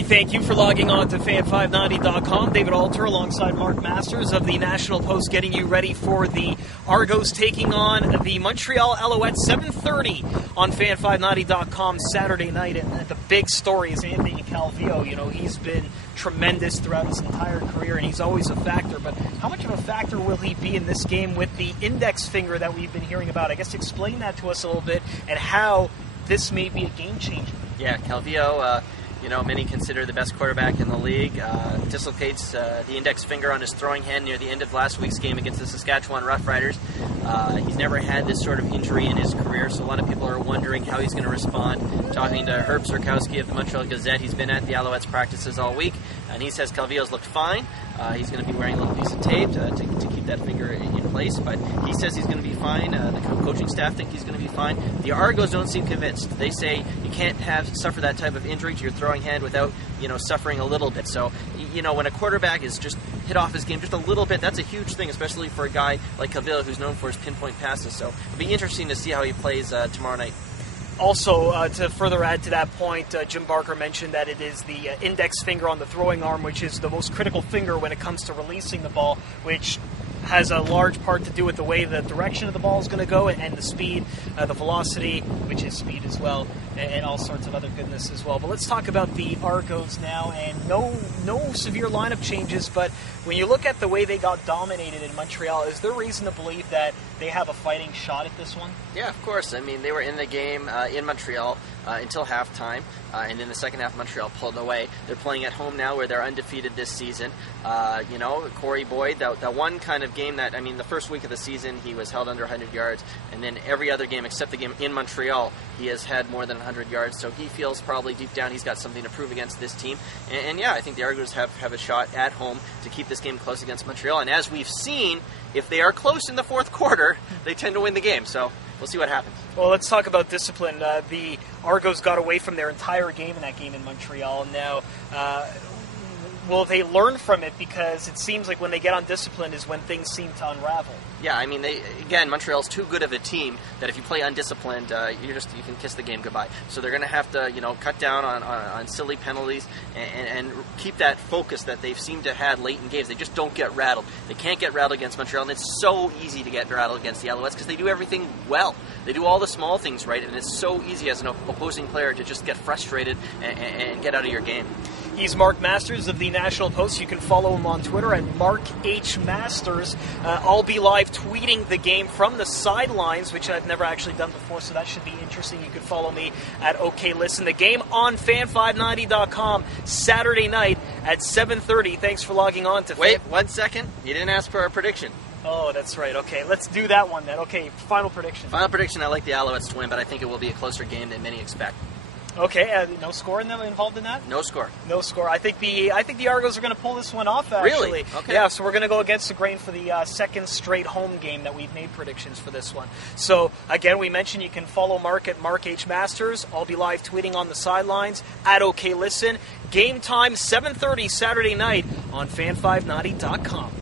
We thank you for logging on to fan590.com. David Alter alongside Mark Masters of the National Post getting you ready for the Argos taking on the Montreal Alouettes, 7:30 on fan590.com Saturday night. And the big story is Anthony Calvillo. You know, he's been tremendous throughout his entire career, and he's always a factor. But how much of a factor will he be in this game with the index finger that we've been hearing about? I guess explain that to us a little bit and how this may be a game changer. Yeah, Calvillo, many consider the best quarterback in the league. Dislocates the index finger on his throwing hand near the end of last week's game against the Saskatchewan Roughriders. He's never had this sort of injury in his career, so a lot of people are wondering how he's going to respond. Talking to Herb Zurkowski of the Montreal Gazette, he's been at the Alouettes practices all week, and he says Calvillo's looked fine. He's going to be wearing a little piece of tape to keep that finger in place, but he says he's going to be fine. The coaching staff think he's going to be fine. The Argos don't seem convinced. They say you can't suffer that type of injury to your throwing hand without, suffering a little bit. So, when a quarterback is just hit off his game just a little bit, that's a huge thing, especially for a guy like Calvillo who's known for his pinpoint passes. So it'll be interesting to see how he plays tomorrow night. Also, to further add to that point, Jim Barker mentioned that it is the index finger on the throwing arm, which is the most critical finger when it comes to releasing the ball, which has a large part to do with the way the direction of the ball is going to go and the speed, the velocity, which is speed as well, and all sorts of other goodness as well. But let's talk about the Argos now, and no severe lineup changes, but when you look at the way they got dominated in Montreal, is there reason to believe that they have a fighting shot at this one? Yeah, of course. I mean, they were in the game in Montreal until halftime, and in the second half, Montreal pulled away. They're playing at home now where they're undefeated this season. Corey Boyd, that one kind of game that, the first week of the season, he was held under 100 yards, and then every other game except the game in Montreal, he has had more than 100 yards, so he feels probably deep down he's got something to prove against this team. And I think the Argos have a shot at home to keep this game close against Montreal, and as we've seen, if they are close in the fourth quarter, they tend to win the game, so we'll see what happens. Well, let's talk about discipline. The Argos got away from their entire game in that game in Montreal. Now, will they learn from it? Because it seems like when they get undisciplined is when things seem to unravel. Yeah, Montreal's too good of a team that if you play undisciplined, you can kiss the game goodbye. So they're going to have to, cut down on silly penalties and keep that focus that they've seemed to have late in games. They just don't get rattled. They can't get rattled against Montreal, and it's so easy to get rattled against the Alouettes because they do everything well. They do all the small things right, and it's so easy as an opposing player to just get frustrated and get out of your game. He's Mark Masters of the National Post. You can follow him on Twitter at Mark H. Masters. I'll be live tweeting the game from the sidelines, which I've never actually done before, so that should be interesting. You can follow me at OK Listen. The game on fan590.com Saturday night at 7:30. Thanks for logging on to... Wait, 1 second. You didn't ask for a prediction. Oh, that's right. Okay, let's do that one then. Okay, final prediction. Final prediction, I like the Alouettes to win, but I think it will be a closer game than many expect. Okay, no score involved in that? No score. No score. I think the Argos are going to pull this one off, actually. Really? Okay. Yeah, so we're going to go against the grain for the second straight home game that we've made predictions for this one. So, again, we mentioned you can follow Mark at Mark H. Masters. I'll be live tweeting on the sidelines at OK Listen. Game time, 7:30 Saturday night on fan590.com.